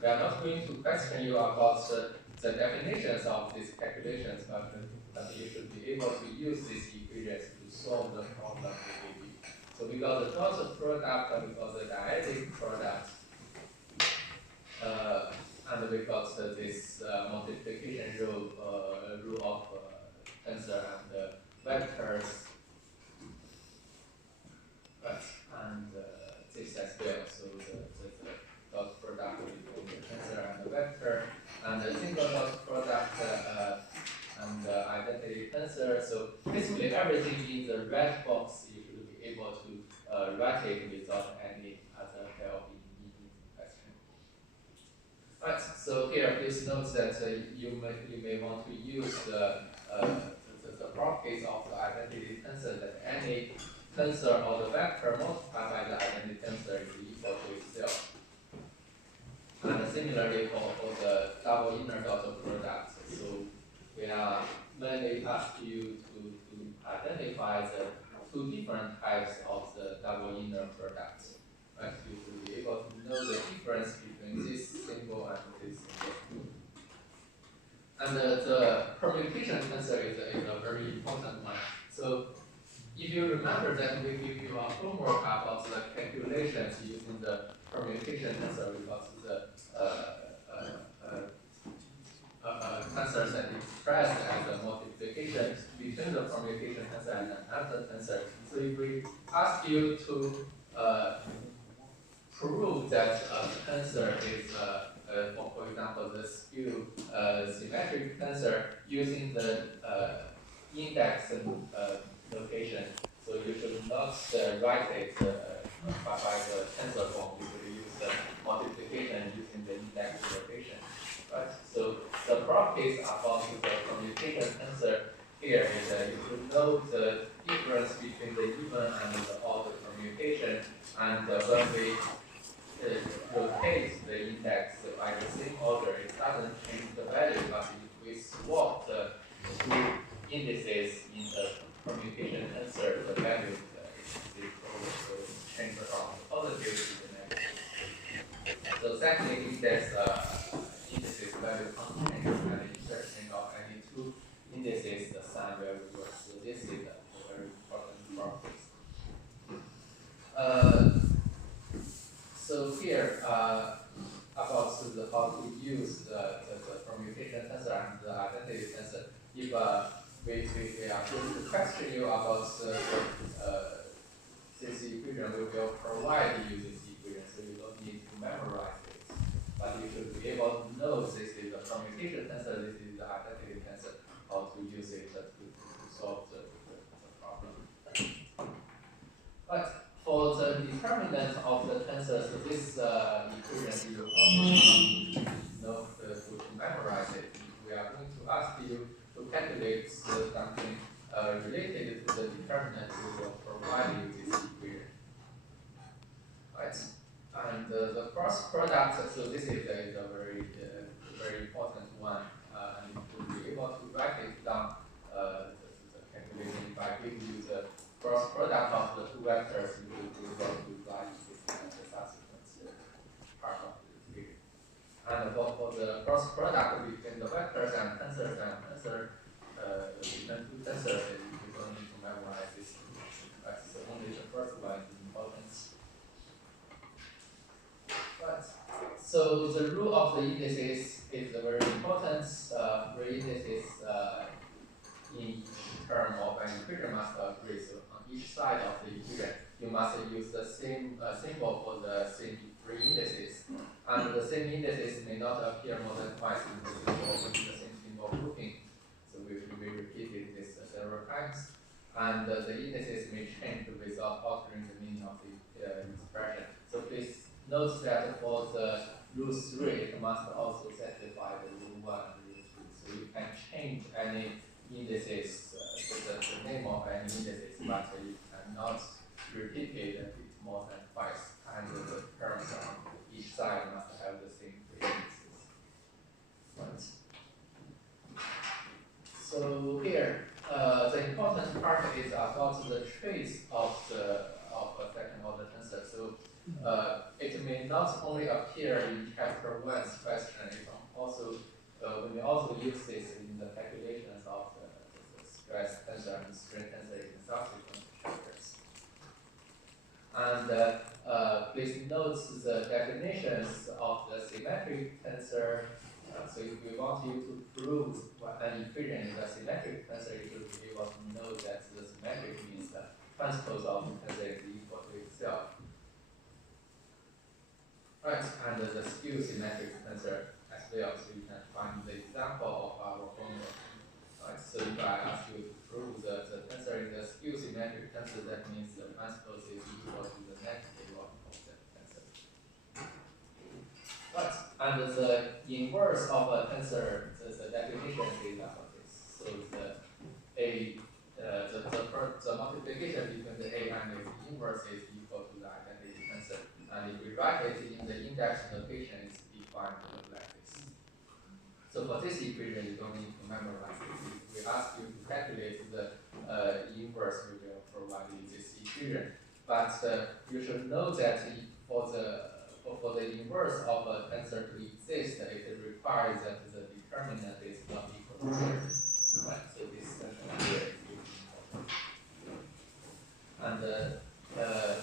we are not going to question you about the definitions of these calculations, but you should be able to use these equations to solve the problem we give. So we got the dot product, we got the dyadic product, and we got this multiplication rule of tensor and vectors, right? And this as well. So the dot product between the tensor and the vector, and the single dot product and identity tensor. So basically everything in the red box you should be able to write it without any other help in question. Right. So here, please note that you may want to use the properties of the identity tensor, that any tensor or the vector multiplied by the identity tensor is equal to itself. And similarly for the double inner dot product, so we are mainly asked you to identify the two different types of the double inner product. Right? You should be able to know the difference between this symbol and this symbol. And the permutation tensor is a very important one. So if you remember that we give you a homework about the calculations using the permutation tensor, because the tensors that expressed as a multiplication between the permutation tensor and another tensor. So if we ask you to prove that a tensor is, for example, the skew symmetric tensor using the index notation, so you should not write it by the tensor form. You should use the multiplication using the index notation. Right? So the properties about the permutation tensor here is that you should know the difference between the even and the odd permutation, and when we rotate the index by the same order, it doesn't change the value, but if we swap the two indices in the permutation tensor, the value is always change from positive to the negative. So secondly, index indices value can't change, and interchange of any two indices, the sign will reverse. So this is a very important property. So here, about how to use the permutation tensor and the identity tensor. If we are going to question you about this equation, we will provide you this equation, so you don't need to memorize it. But you should be able to know this is the permutation tensor, this is the identity tensor, how to use it to solve the problem. But for the determinant of the tensor, so this equation you only know to memorize it. We are going to ask you to calculate something related to the determinant. We will provide you this equation. Right? And the cross product, so this is a very important one, and you will be able to write it down, the calculation. If I give you the cross product of the two vectors, you will be able to write this the subsequent part of the equation. And for the cross product between the vectors and tensors between two tensors, you don't need to memorize this. Right? So only the first one is important. Right. So the rule of the indices is very important. The indices in each term of an equation must agree. So on each side of the equation, you must use the same symbol for the same three indices. And the same indices may not appear more than twice in the same symbol grouping. So we repeated this several times. And the indices may change without altering the meaning of the expression. So please note that for the rule 3, it must also satisfy the rule 1 and rule 2. So you can change any indices, the name of any indices, but you cannot repeat it more than twice. And the terms on each side must have the same three indices. Right. So here, the important part is about the trace of a second order tensor. So it may not only appear in chapter 1's question, it also we may also use this in the calculations of the stress tensor and strain tensor in the subsequent chapters. And please note the definitions of the symmetric tensor. So if we want you to prove an equation is a symmetric tensor, you should be able to know that the symmetric means the transpose of the tensor is equal to itself. Right, and the skew symmetric tensor as well, so you can find the example of our formula. Right, so if I ask you to prove that the tensor is a skew symmetric tensor, that means the transpose is equal to the negative of the tensor. Right, and the inverse of a tensor, the definition is about this. So the multiplication between the A and its inverse is equal to the identity tensor. And if we write it in the index notation, it's defined like this. So for this equation, you don't need to memorize it. If we ask you to calculate the inverse, we will provide you this equation. But you should know that for the inverse of a tensor to exist, it requires that the determinant is not equal to 0. Right? So this sentence here is important. And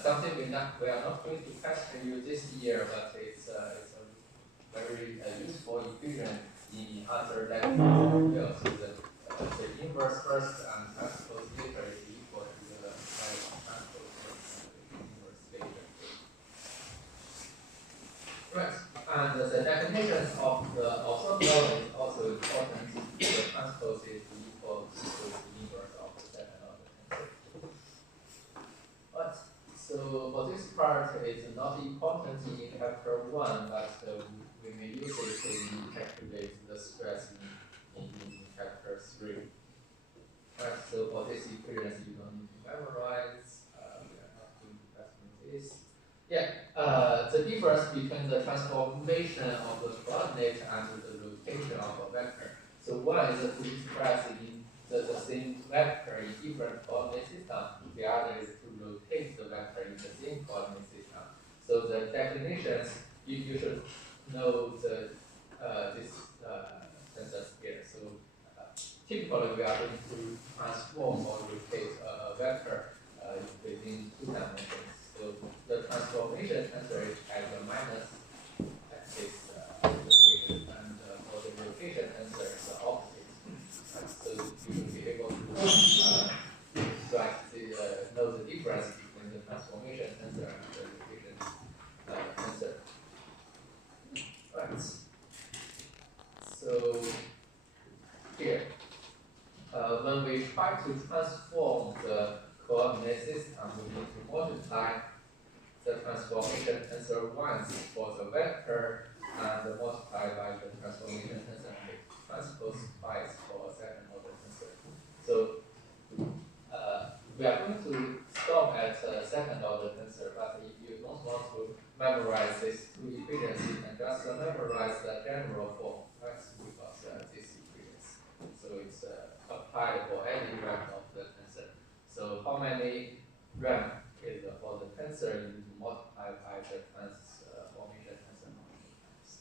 something we are not going to question you this year, but it's a very useful equation in other lectures as well. So the inverse first and transpose later is equal to the transpose first and the inverse later. Right, and the definitions of the orthogonal is also important. The transpose is equal to the inverse of the second order tensor. Right, so for this part, it's not important in chapter 1, but we may use it to calculate the stress in chapter 3. Right, so for this equation, you don't need to memorize. We are not going to estimate this. Yeah, the difference between the transformation of the coordinate and the rotation of a vector. So one is to express in the same vector in different coordinate system. The other is to rotate the vector in the same coordinate system. So the definitions, you should know this tensors here. So typically we are going to transform or rotate a vector within two dimensions. So the transformation tensor is at the minus axis location, and for the rotation tensor is the opposite. So you should be able to know the difference between the transformation tensor and the rotation tensor. Right. So here, when we try to transform the coordinate system, we need to multiply the transformation tensor once for the vector and multiply by the transformation tensor transpose twice for a second order tensor. So we are going to stop at second order tensor, but if you don't want to memorize these two equations, you can just memorize the general form, right? Because these equations. So it's applied for any rank of the tensor. So how many rank is for the tensor, you need to multiply by the transformation tensor times.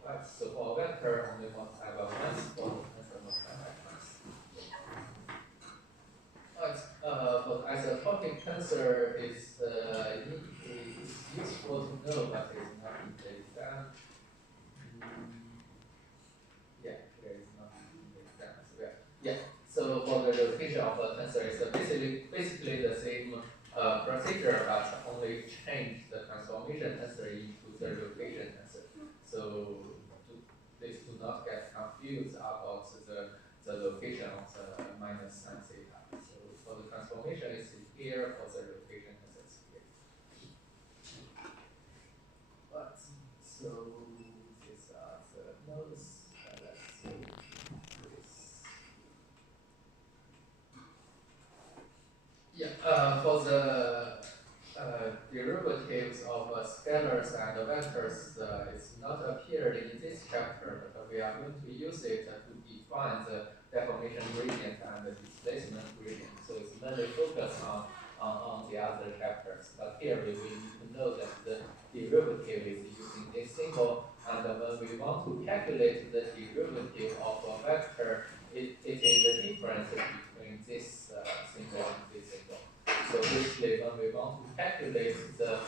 Right, so for a vector, only multiply by once, for the tensor multiply by twice. Right, for the isotropic tensor is useful to know, but it's not in the exam. Yeah, here is not in the exam as well. Yeah. So for the rotation of the tensor, it's basically the same procedure, but only change the transformation tensor into the rotation tensor. So please do not get confused about the location of the minus sin theta. So for the transformation, it's here. For the rotation tensor, it's here. But so these are the nodes. Let's see this. Yeah, for the derivatives of scalars and vectors, it's not appeared in this chapter, but we are going to use it to define the deformation gradient and the displacement gradient. So it's mainly focused on the other chapters. But here we need to know that the derivative is using this symbol, and when we want to calculate the derivative of a vector, it is the difference between this symbol and this symbol. So basically, when we want to calculate the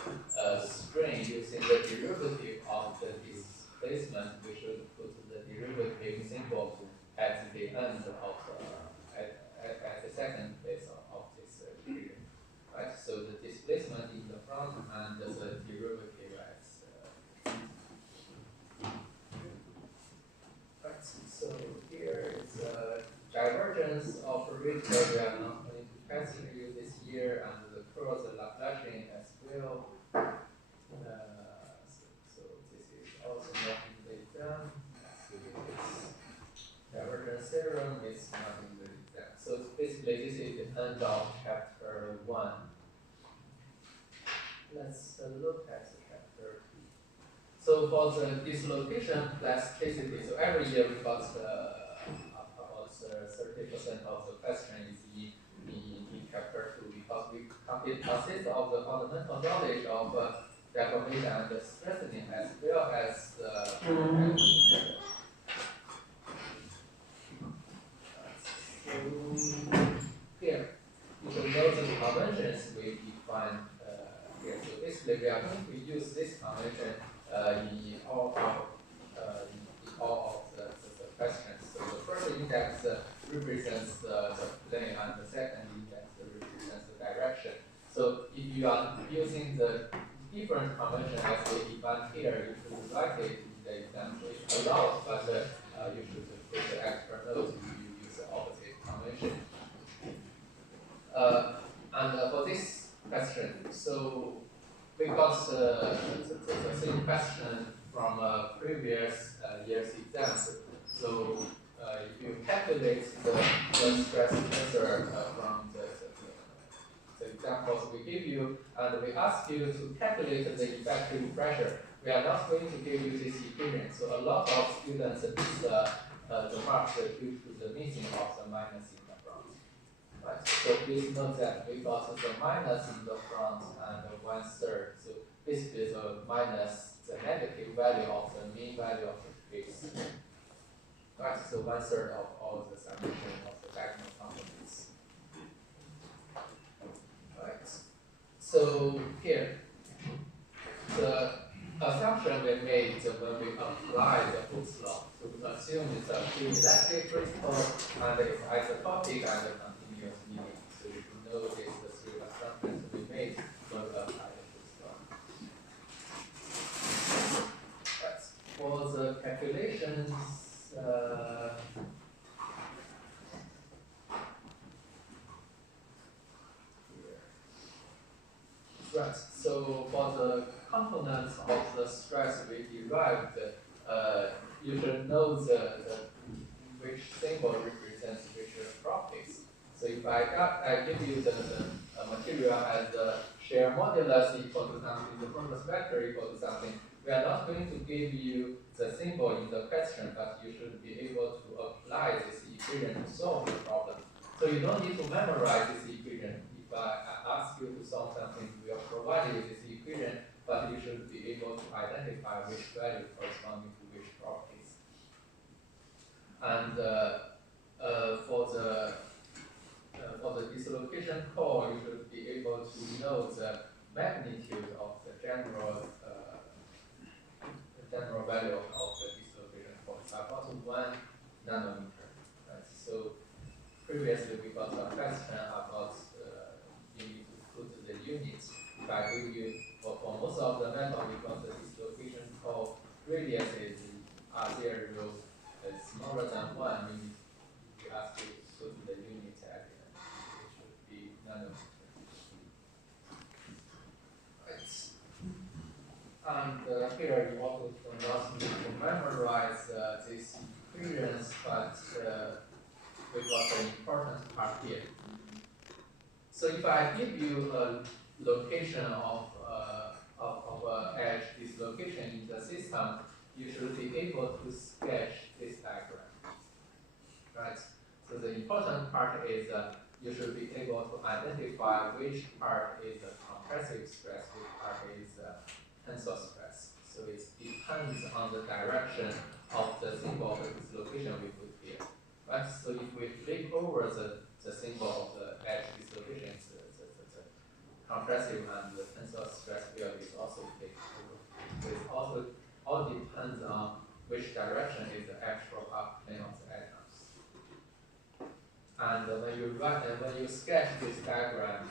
string using the derivative of the displacement, we should put the derivative symbol at the end of at the second place of this equation, right? So the displacement in the front and the derivative as right. So here is divergence operator. We are not going to consider this year, and the cross Laplacian as well. So this is also not in the exam. Divergence theorem is not in the exam. So basically, this is the end of chapter 1. Let's look at chapter 2. So for the dislocation plasticity, so every year we got about 30% of the question is in chapter 2, because it consists of the fundamental knowledge of deformation and strengthening as well as the method. So here, you should know the conventions we define here. So basically, we are going to use this convention in all of the questions. So the first index represents the plane, and the second index represents the direction. So if you are using the different convention as we define here, you should write it in the exam. So it's allowed, but you should put the extra note if you use the opposite convention. And for this question, so we got the same question from previous year's exams. So if you calculate the stress tensor from the examples we give you, and we ask you to calculate the effective pressure, we are not going to give you this equation. So a lot of students miss the marks due to the missing of the minus in the front. Right. So please note that we got the minus in the front and 1/3. So basically the minus the negative value of the mean value of the case. Right. So 1/3 of all the summation of the diagonal components. Right. So here the assumption we made when we apply the Hooke's law, so we assume it's a pre-elastic principle and it's isotopic and continuous meaning. So you should know this the three assumptions we made when we apply the Hooke's law. Right. For the calculations, right. So for the components of the stress we derived, you should know which symbol represents which properties. So if I give you the material as the shear modulus equal to something, the product vector equal to something, we are not going to give you the symbol in the question, but you should be able to apply this equation to solve the problem. So you don't need to memorize this equation. If I ask you to solve something, we will provide you this equation, but you should be able to identify which value corresponding to which properties. And for the dislocation core, you should be able to know the magnitude of the general value of the dislocation core. It's about 1 nanometer. Right? So previously we got a question about you need to put the units. If I give you for most of the method, because the dislocation core radius is R0 is smaller than 1, we ask you to put the unit at it should be nanometer. Right. And here you also do not need to memorize these equations, but we got an important part here. So if I give you a location of edge dislocation in the system, you should be able to sketch this diagram, right? So the important part is you should be able to identify which part is a compressive stress, which part is tensor stress. depends on the direction of the symbol of the dislocation we put here. Right? So if we flip over the symbol of the edge dislocation, the compressive and the tensor stress field is also flipped over. So it also all depends on which direction is the actual up plane of the atoms. And when you sketch this diagram,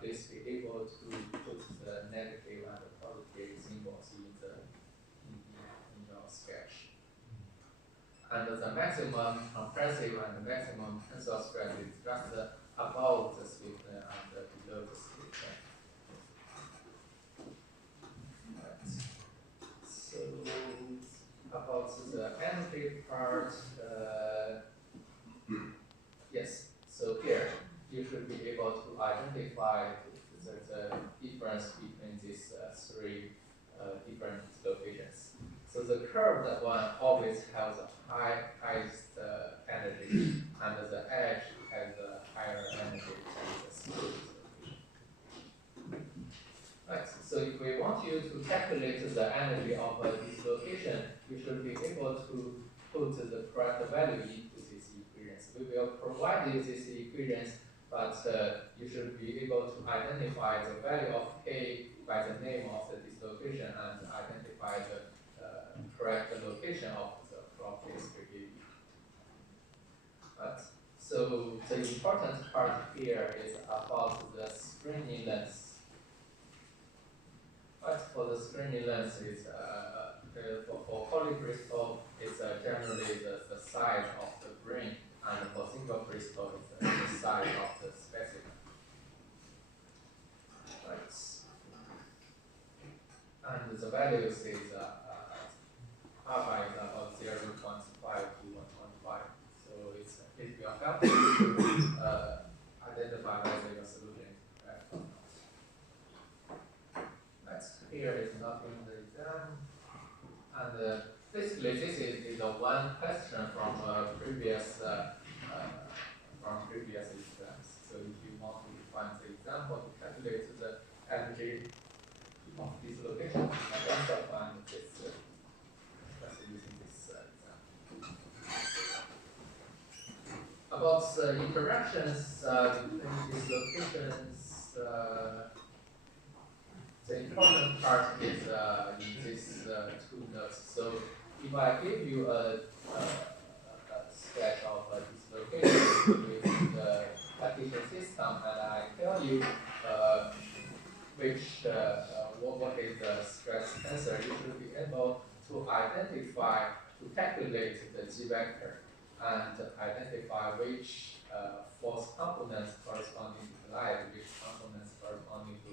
please be able to put the negative and the positive symbols in your sketch. And the maximum compressive and the maximum tensor stress is just above the split plane and below the split plane. Right. So about the energy part, yes. So here you should be able to identify the difference between these three different locations. So the curved one always has the highest energy, and the edge has a higher energy than the smooth location. Right. So if we want you to calculate the energy of this location, you should be able to put the correct value into this equation. We will provide you this equation, but you should be able to identify the value of k by the name of the dislocation and identify the correct location of the properties we give you. Right. So the important part here is about the screening length. Right. For the screening length, is for polycrystal, it's generally the size of the grain, and for single crystal, it's the size of the specimen. Right. And the values is alpha is about 0.5 to 1.5. So it will help you to identify whether your solution is correct or not. Right. Here is not in the exam. And basically, this is one question from previous exams. So if you want to find the example to calculate the energy of dislocation, I can find this just using this example. About the interactions between dislocations, the important part is in these two notes. So if I give you a sketch of a dislocation with the partition system, and I tell you what is the stress tensor, you should be able to identify, to calculate the G vector, and identify which force components corresponding to glide, which components corresponding to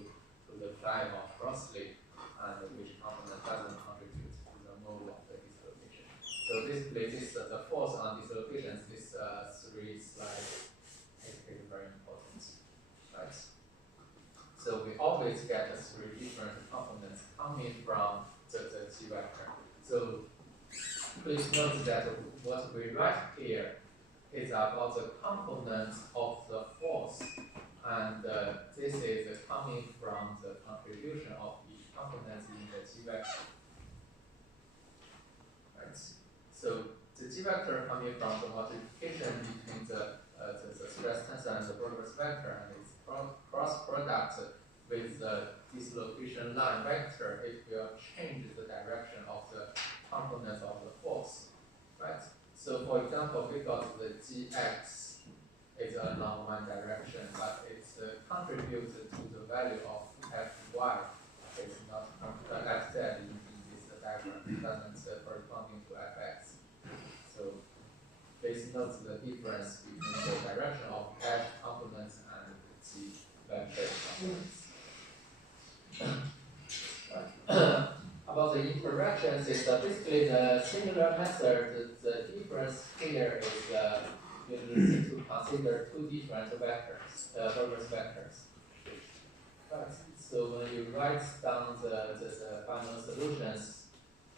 the climb of cross-slip, and which component doesn't contribute to the mode of the dislocation. So basically, the force on dislocations, these three slides is very important, right? So we always get three different components coming from the G vector. So please note that what we write here is about the components of the force, and this is coming from the contribution of each component in the G vector. Right. So the G vector coming from the multiplication between the stress tensor and the Berger's vector, and its cross product with the dislocation line vector, it will change the direction of the components of the force. Right. So for example, we got the Gx is along one direction, but it contributes to the value of Fy. It's not fz in this diagram. It doesn't corresponding to Fx. So please note the difference between the direction of F components and G vector components. About the interactions, is basically the similar method. The difference here is you need to consider two different vectors, Berger's vectors. Right. So when you write down the final solutions,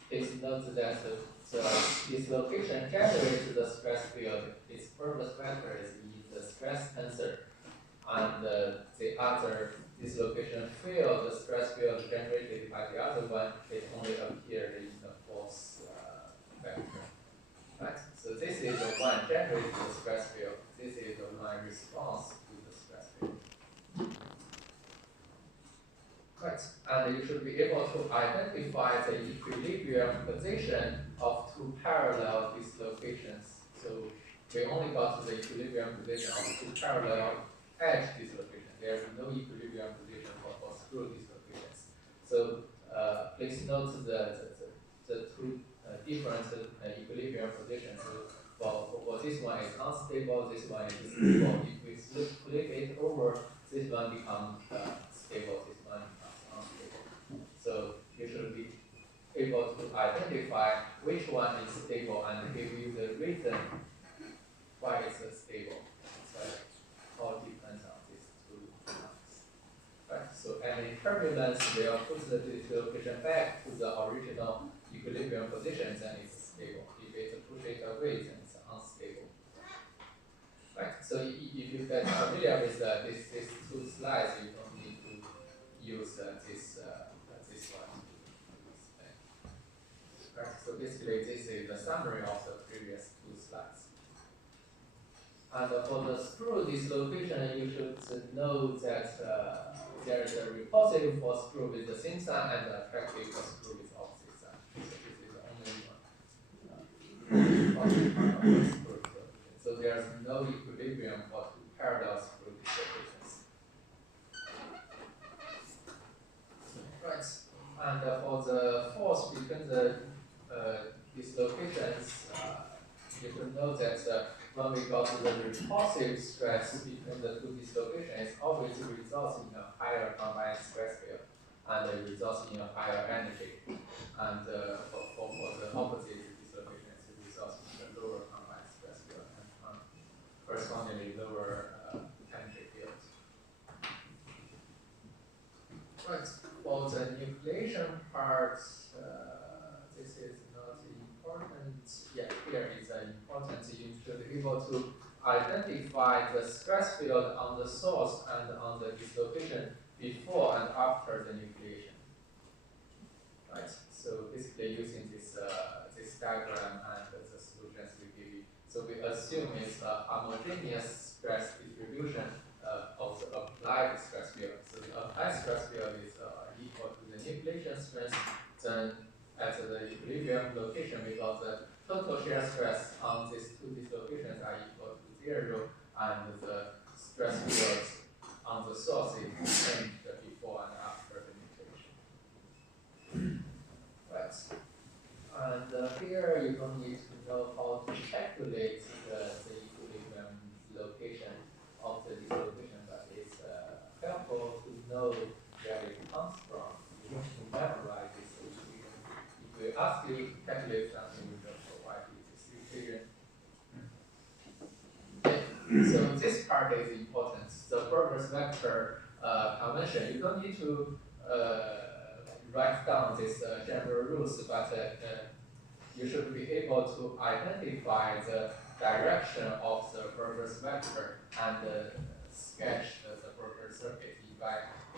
please note that the dislocation generates the stress field. Its Berger's vector is in the stress tensor, and the other dislocation field, the stress field generated by the other one, it only appeared in generate the stress field. This is my response to the stress field. Right, and you should be able to identify the equilibrium position of two parallel dislocations. So we only got to the equilibrium position of two parallel edge dislocations. There is no equilibrium position for screw dislocations. So please note the two different equilibrium positions. So for this one is unstable, this one is stable. If we flip it over, this one becomes stable, this one becomes unstable. So you should be able to identify which one is stable and give you the reason why it's stable. So it all depends on these two lines. Right? So any turbulence will put the dislocation back to the original equilibrium position, then it's stable. If it pushes it away, then it's unstable. Right? So if you get familiar with these two slides, you don't need to use this one. Right? So basically, this is the summary of the previous two slides. And for the screw dislocation, you should know that there is a repulsive for screw with the same sign and the attractive for screw with opposite sign. So this is the only one. So there is no equilibrium for two parallel screw dislocations. Right. And for the force between the dislocations, you should know that when we got to the repulsive stress between the two dislocations, it always results in a higher combined stress field, and it results in a higher energy. And for the opposite dislocations, it results in a lower combined stress field and correspondingly lower energy field. Right. For the nucleation part, this is not important. Yeah, here is important. You should be able to identify the stress field on the source and on the dislocation before and after the nucleation. Right. So basically, using this diagram and the solutions we give you. So we assume it's a homogeneous stress distribution of the applied stress field. So the applied stress field is equal to the nucleation stress. Then at the equilibrium location, we got the total shear stress on these two dislocations are equal to 0, and the stress fields on the source is changed before and after the nucleation. Right. And here you don't need to know how to calculate the equilibrium location of the dislocation, but it's helpful to know where it comes from. You don't need to memorize this equation. If we ask you to calculate something, we will provide you this equation. Okay. So this part is important. The Berger's vector convention, you don't need to write down these general rules, but you should be able to identify the direction of the Berger's vector and sketch the Berger circuit. If I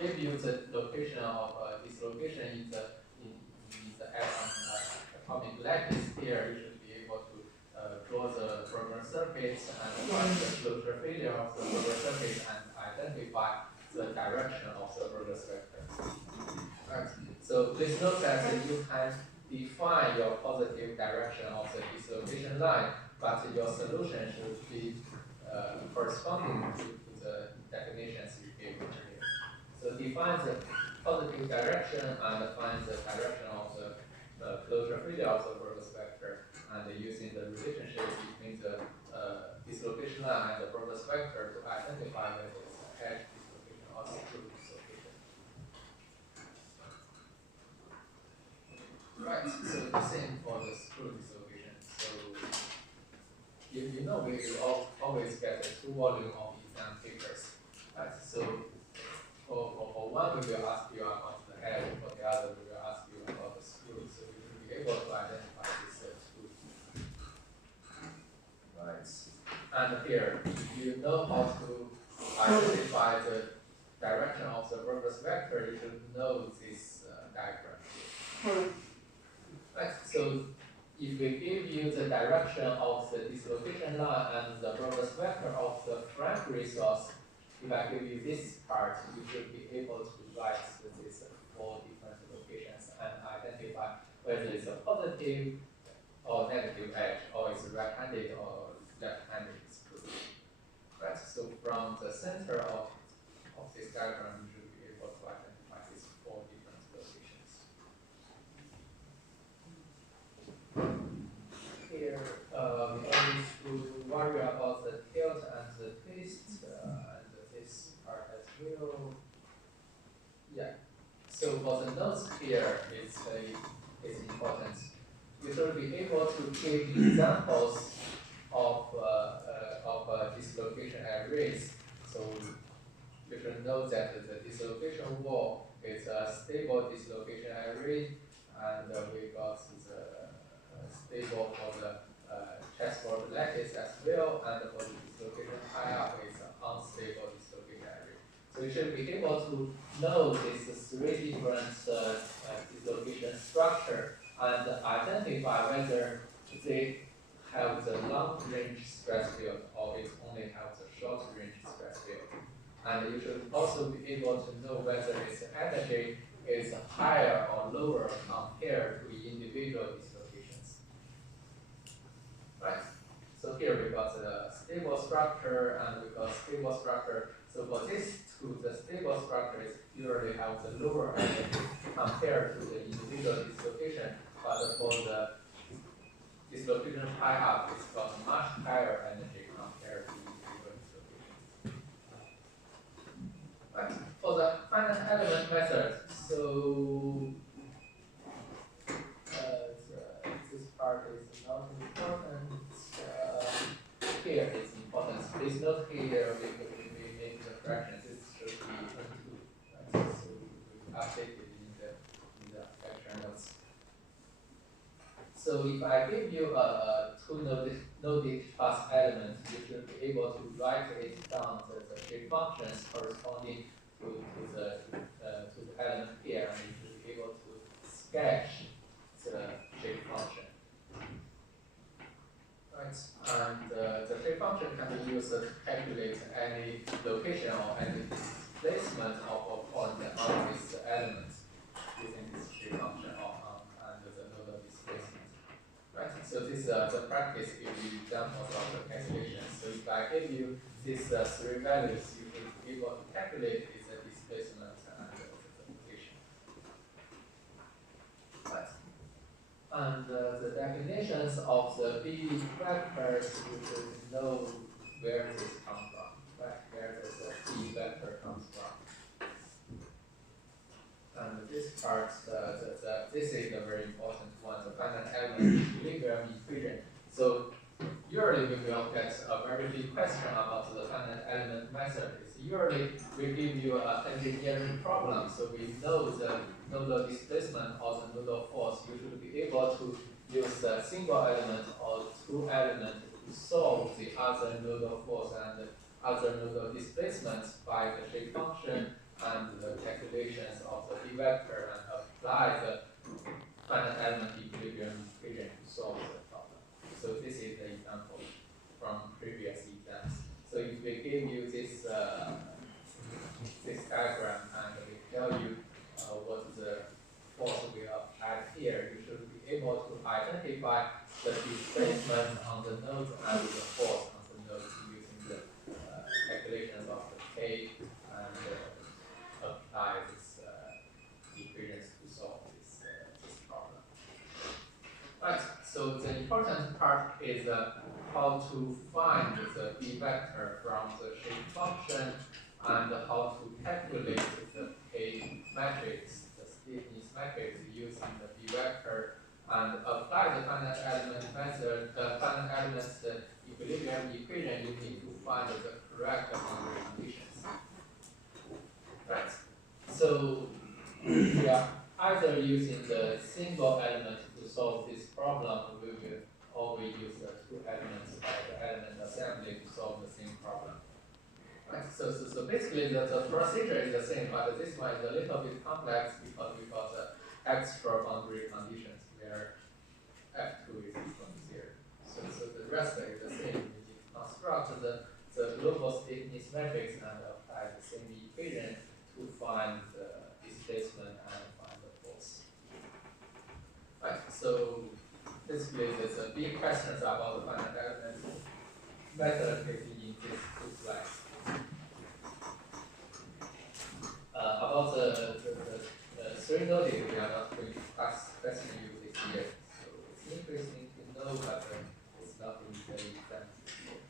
give you the location of dislocation in the atomic lattice here, you should be able to draw the Berger circuit and find the closure failure of the Berger circuit and identify the direction of the Berger's vector. Right. So please note that you can define your positive direction of the dislocation line, but your solution should be corresponding to the definitions you gave earlier. So define the positive direction and find the direction of the closure failure of the Berger's vector, and using the relationship between the dislocation line and the Berger's vector to identify whether it's an edge dislocation or screw dislocation. Right, so the same for the screw dislocation. So you know we will always get a 2-volume of exam papers. Right, so for one we will ask you about the edge, for the other we will ask you about the screw. So we will be able to identify this screw. Right, and here you know how to identify the direction of the Berger's vector. You should know this diagram. Right, so if we give you the direction of the dislocation line and the Brodess vector of the frank resource, if I give you this part, you should be able to write these 4 different locations and identify whether it's a positive or negative edge, or it's right-handed or left-handed screw. Right. So from the center of this diagram, you should be able to identify these 4 different locations. Here, we only need to worry about the tilt and the twist, and this part as well. Yeah. So for the nodes here, it's important. You should be able to give examples of dislocation arrays. So you should know that the dislocation wall is a stable dislocation array, and we got the stable for the chessboard lattice as well, and for the dislocation high up is an unstable dislocation array. So you should be able to know these 3 different dislocation structure and identify whether they have the long-range stress field or it only have the short-range stress field. And you should also be able to know whether its energy is higher or lower compared to individual dislocations. Right? So here we got the stable structure and we got stable structure. So for this two, the stable structure is purely have the lower energy compared to the individual dislocation, but for the dislocation high up, it's got much higher energy compared to individual dislocations. Right. For the finite element method, so this part is not important. Here it's important. Please note here we make the fractions. This should be 22. Right? So we updated in the lecture notes. So if I give you a 2-noded class element, you should be able to write it down the shape functions corresponding to the element here, and you should be able to sketch the shape function. Right, and the shape function can be used to calculate any location or any displacement of a point on this element using this shape function and the nodal displacement. Right, so this the practice give you examples of the calculation. So if I give you these 3 values, you should be able to calculate its displacement and the location. Right. And the definitions of the B vectors, you should know where this comes from, right? Where the B vector comes from. And this part, this is a very important one, the finite element equilibrium equation. So usually we will get a very big question about the finite element method. It's usually we give you an engineering problem, so we know the nodal displacement or the nodal force. You should be able to use a single element or 2 elements to solve the other nodal force and other nodal displacements by the shape function and the calculations of the B vector and apply the finite element equilibrium equation to solve the problem. So this is the example from previous exams. So if we give you this this diagram and we tell you what the force we apply here, you should be able to identify the displacement on the node and the force on the node using the calculations of the K and apply this equations to solve this problem. Right. So the important part is how to find the B vector from the shape function and how to calculate the K matrix, the stiffness matrix using the B vector, and apply the finite element method, finite element equilibrium equation. You need to find the correct boundary conditions. Right. So we are either using the single element to solve this problem, we will always use the 2 elements of the element assembly to solve the same problem. Right. So basically the procedure is the same, but this one is a little bit complex because we got the extra boundary conditions where F2 is matrix and apply the same equation to find the displacement and find the force. Right, so basically there's a big questions about the finite element method in these two slides. About the three noted, we are not going to question you this year. So it's interesting to know, but it's not in the exam this year.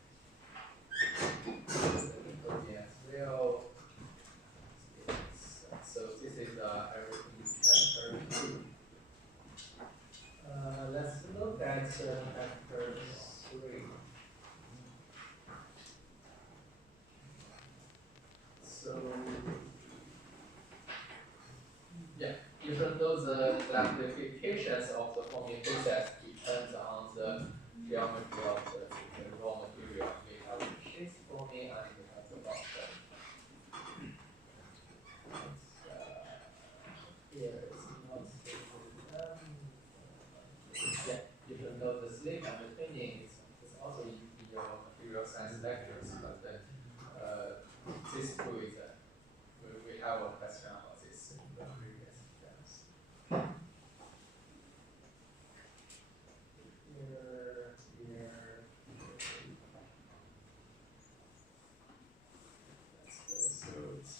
As well. So this is everything chapter 2. Let's look at chapter 3. So yeah, you should know the classifications of the forming process depends on the geometry of the raw material. We have sheets forming and we have the box. Here it's not yeah, you should know the slip and the twinning is also in your material science lectures, but this two is we have a question about this in the previous exams. Here. Let's go through it's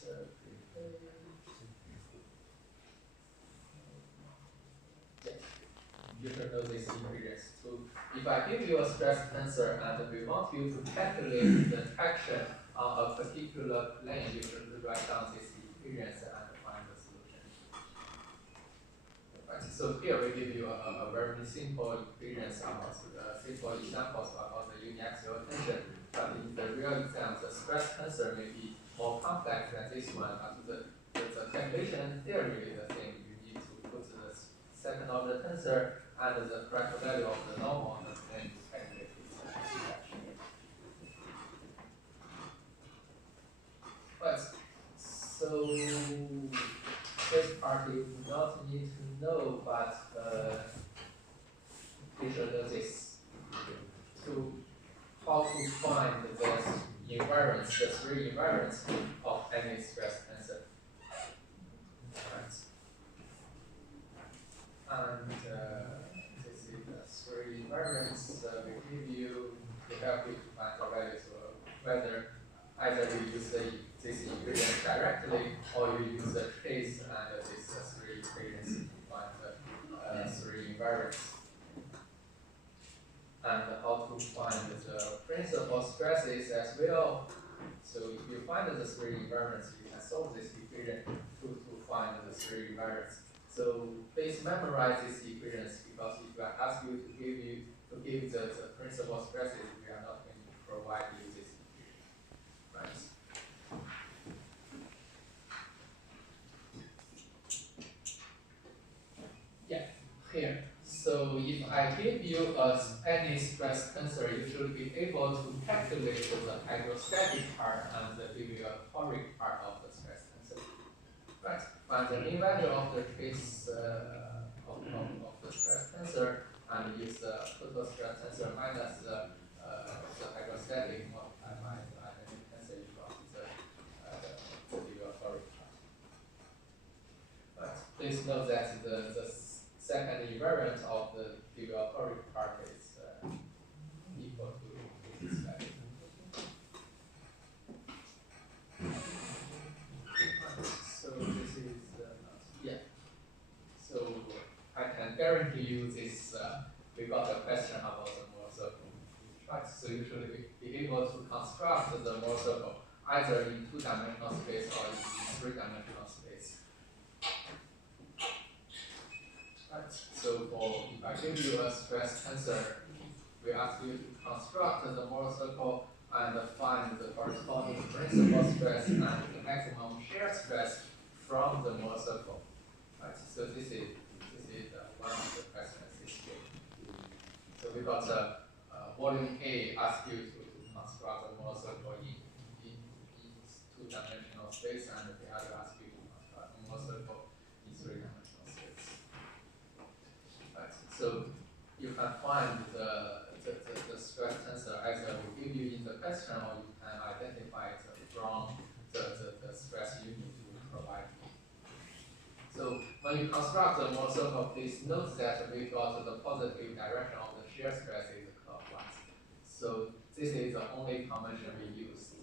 you should know this ingredients too. If I give you a stress tensor and we want you to calculate the traction on a particular plane, you should write down this equations and find the solution. Right. So here we give you a very simple equations about simple examples about the uniaxial tension. But in the real exam, the stress tensor may be more complex than this one. But the calculation theory is the same. You need to put the second order tensor and the correct value of the normal on the plane to calculate this traction. Right. So this part you do not need to know, but you should know this to how to find the invariance, the three invariants of any stress tensor. Right. And this is the three invariants we give you to help you to find the values of whether either you use this equation directly or you use the trace and these three equations to find the three invariants. And how to find the principal stresses as well. So if you find the three invariants, you can solve this equation to find the three invariants. So please memorize these equations because if I ask you to give the principal stresses, we are not going to provide you this equation. Right? Yeah, here. So if I give you any stress tensor, you should be able to calculate the hydrostatic part and give you a toric part of the stress tensor. Right. Find the mean value of the trace of the stress tensor and use the total stress tensor minus the hydrostatic multiplied by the identity tensor equals the toric part. Right. Please note that the second invariant of the deviatoric part is equal to this value. So this is yeah. So I can guarantee you this. We got a question about the Moore circle, right? So you should be able to construct the Moore circle either in two-dimensional space or in three-dimensional space. Right. So if I give you a stress tensor, we ask you to construct the Moore circle and find the corresponding principal stress and the maximum shear stress from the Moore circle. Right. So this is one of the questions this year. So we got volume A asks you to construct the Moore circle in two-dimensional space, and the other asks you to construct the Moore circle in three-dimensional space. Right. So you can find the stress tensor either we give you in the question or you can identify it when you construct the Mohr circle, please note that we got the positive direction of the shear stress is clockwise. So this is the only convention we used.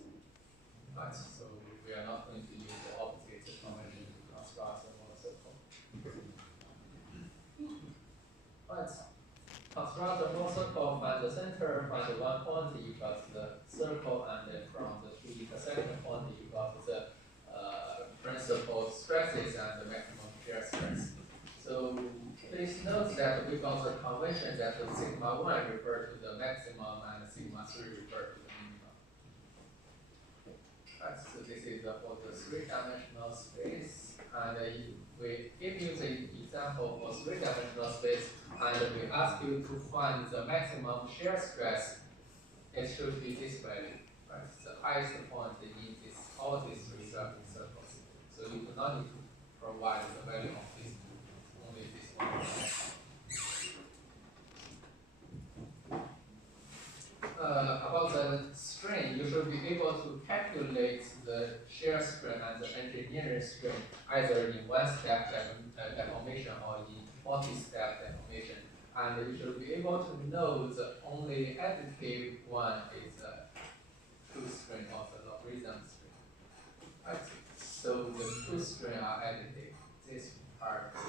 Right, so we are not going to use the opposite convention to construct the Mohr circle. Right, construct the Mohr circle, find the center, find the one point, you got the circle, and then from the two intersecting point, you got the principal stresses and the maximum shear stress. So please note that we got the convention that the sigma 1 refer to the maximum and sigma 3 refer to the minimum. Right, so this is for the three-dimensional space, and we give you the example for three-dimensional space, and we ask you to find the maximum shear stress. It should be this value, right? The highest point in this all these three circles. So you do not need to provide the value of this, only this one. About the strain, you should be able to calculate the shear strain and the engineering strain either in one-step deformation or in multi-step deformation. And you should be able to know the only additive one is the true strain or the logarithm strain. Right? So the two strain are additive. This part is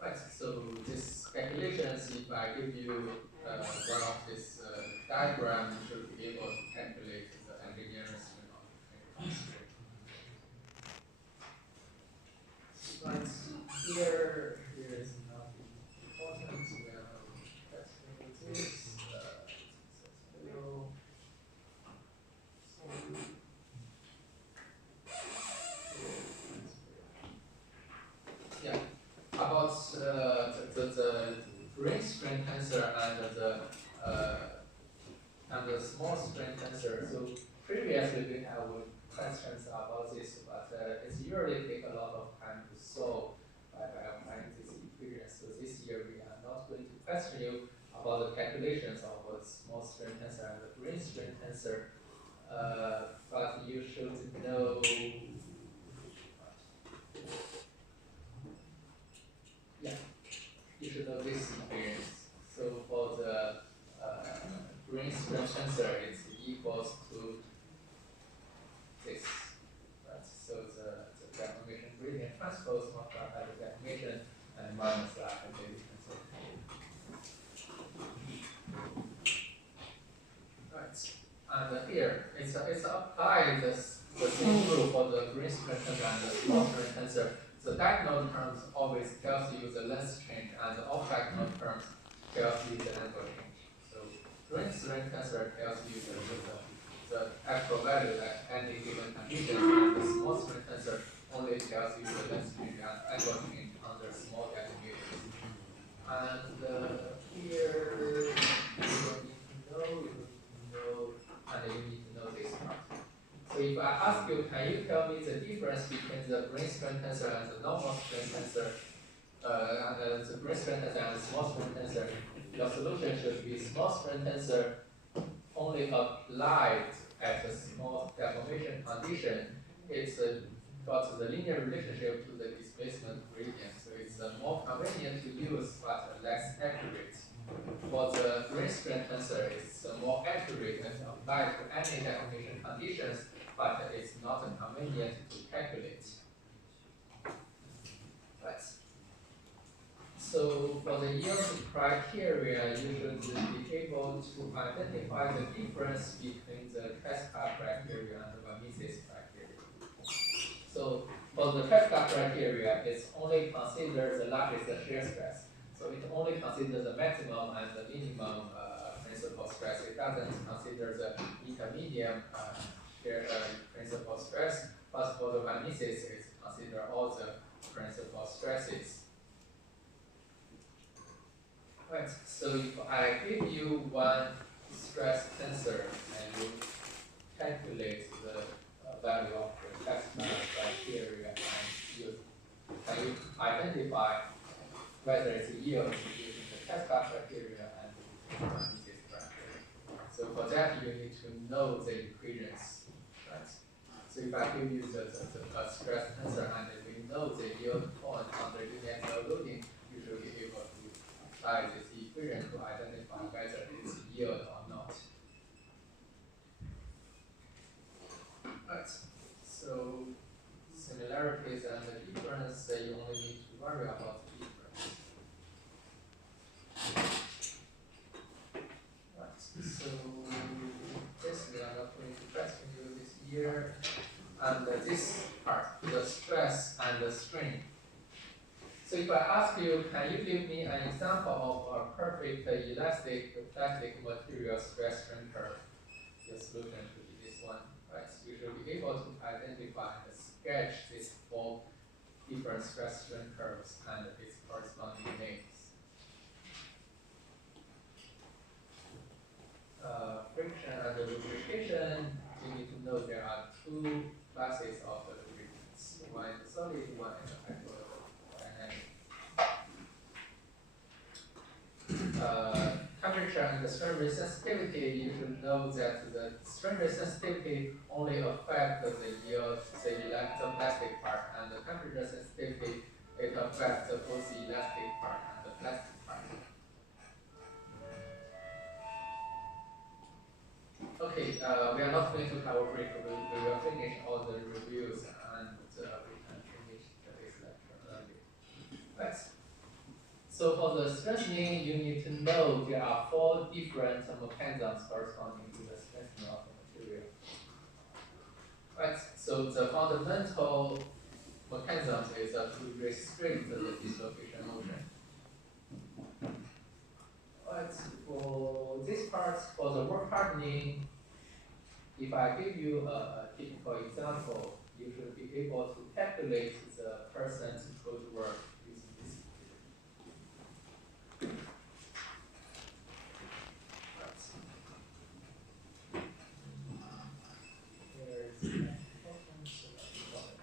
right. So this calculations, if I give you one of this diagram, you should be able to calculate the engineering strain of the strain. Right. Here is nothing important. We are testing this. Yeah, about the brain strain tensor and the small strain tensor. So previously we have questions about this, but it's usually take a lot of time to solve by applying this equation. So this year we are not going to question you about the calculations of the small strain tensor and the brain strain tensor, but you should know. Yeah, you should know this equation. So for the brain strain tensor, it's equals to this. Right? So the deformation gradient transpose multiplied by the deformation and minus the academic tensor. Right. And here it's applied the same rule for the brain strain tensor and the small strain tensor. The diagonal terms always tells you the length change, and the off-diagonal terms tells you the angle change. So brain strain tensor tells you the actual value at any given condition, and the small strain tensor only tells you the length change and angle change under small deformations. And here you need to know, and you need to know this part. So if I ask you, can you tell me the difference between the brain strain tensor and the normal strain tensor, and the brain strain tensor and the small strain tensor? Your solution should be small strain tensor only applied at a small deformation condition. It's got the linear relationship to the displacement gradient, so it's more convenient to use but less accurate. For the brain strain tensor, it's more accurate and applied to any deformation conditions, but it's not convenient to calculate. Right. So for the yield criteria, you should be able to identify the difference between the Tresca criteria and the Mises criteria. So for the Tresca criteria, it only considers the largest shear stress. So it only considers the maximum and the minimum principal stress. It doesn't consider the intermediate principal stress. But for the Van Mises, it considers all the principal stresses. Right. So if I give you one stress tensor and you calculate the value of the Tresca criteria, and you identify whether it's yield using the Tresca criteria and Van Mises criteria. So for that, you need to know the equations, right? So if I give you the stress tensor and we know the yield point under uniaxial loading, you should be able to apply this equation to identify whether it's yield or not. Right. So similarities and the difference, you only need to worry about the difference. Right. So this we are not going to question you this year. And this part, the stress and the strain. So if I ask you, can you give me an example of a perfect elastic plastic material stress strain curve? Your solution should be this one, right? You should be able to identify and sketch these 4 different stress strain curves and its corresponding names. Friction and lubrication, you need to know there are 2 classes of the lubricants. One is solid, one is hydrodynamic. Temperature and the strain resistivity, you should know that the strain resistivity only affects the yield, the plastic part, and the temperature sensitivity, it affects both the elastic part and the plastic part. Okay, we are not going to have a break. We will finish all the reviews and we can finish today's lecture early. Right. So for the strengthening, you need to know there are 4 different mechanisms corresponding to the strengthening of the material. Right. So the fundamental mechanism is to restrict the dislocation motion. Right. For this part, for the work hardening, if I give you a typical example, you should be able to calculate the percent code work using this. Right.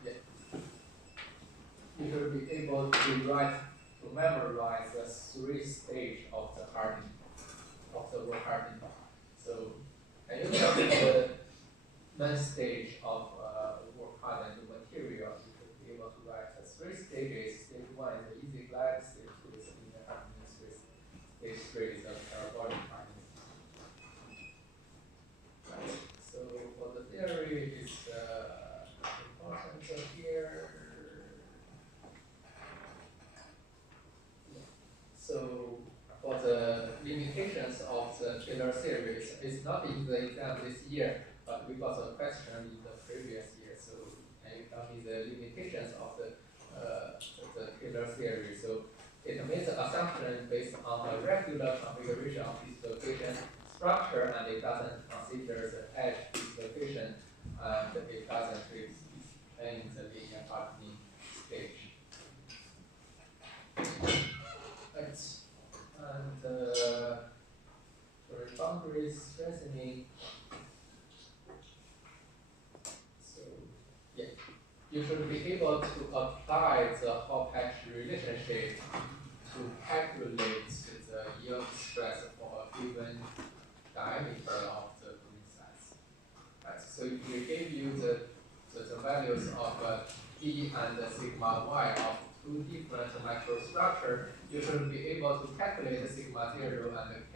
Yeah. You should be able to memorize the 3 stages of the hardening, of the work hardening. So, can you tell me the main stage of work hardened material? You should be able to write 3 stages. Stage 1 is the easy glide, stage 2 is linear hardening, stage 3 is the parabolic hardening. Right. So for the theory, it's important here. So for the limitations of the Taylor series, it's not in the exam this year, but we got a question in the previous year. So can you tell me the limitations of the Taylor series? So it makes an assumption based on a regular configuration of dislocation structure, and it doesn't consider the edge dislocation, and it doesn't explain the linear hardening stage. Right. And for boundary strengthening, so yeah, you should be able to apply the Hall-Patch relationship to calculate the yield stress for a given diameter of the grain size. Right. So if we give you the values of D and sigma y of 2 different microstructures, you should be able to calculate the sigma 0 and the k.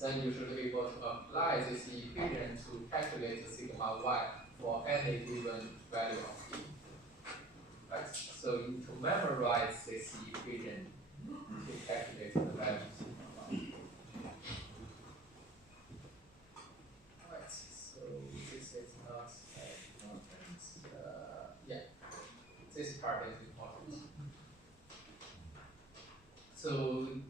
Then you should be able to apply this equation to calculate the sigma y for any given value of D. Right. So you need to memorize this equation to calculate the value of sigma y. Right. So this is not important. Yeah. This part is important. So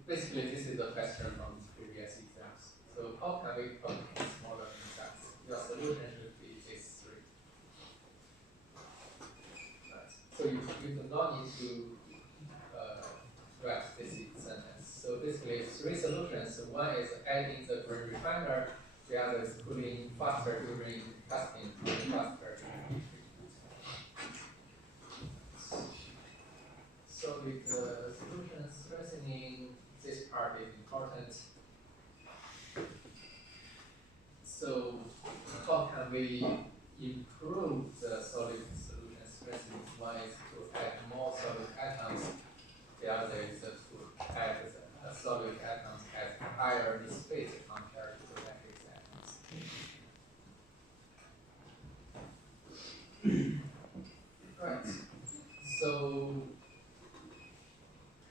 basically, this is a question from previous exams. So how can we put smaller insects? Your solution should be these 3. Right. So you do not need to write this sentence. So basically, 3 solutions. One is adding the grain refiner. The other is cooling faster during casting, cooling faster during heat treatment. So with the solution strengthening, this part is important. So how can we improve the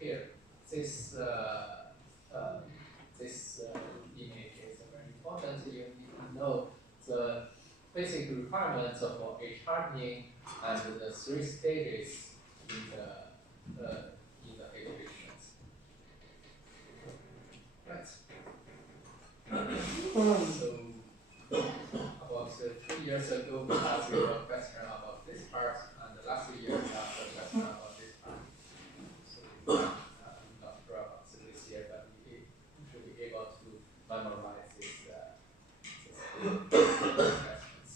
here, this image is very important. You need to know the basic requirements for H-hardening and the 3 stages in the iterations. Right. So about 2 years ago, we asked you a question about this part, and last year we asked a question about this part. So I'm not sure about this year, but we should be able to memorize this questions.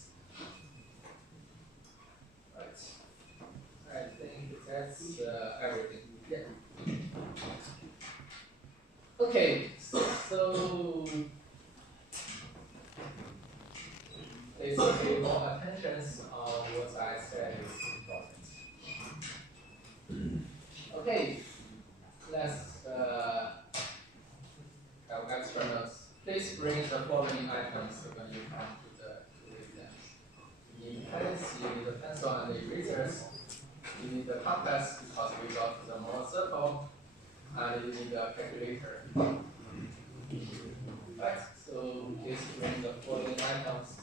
Right. I think that's everything. Yeah. Okay, so please pay more attention on what I said is important. Okay, let's have extra notes. Please bring the following items when you come to the exam. You need pens, you need the pencil and the erasers, you need the compass because we got the moral circle, and you need a calculator. Right, so please bring the following items.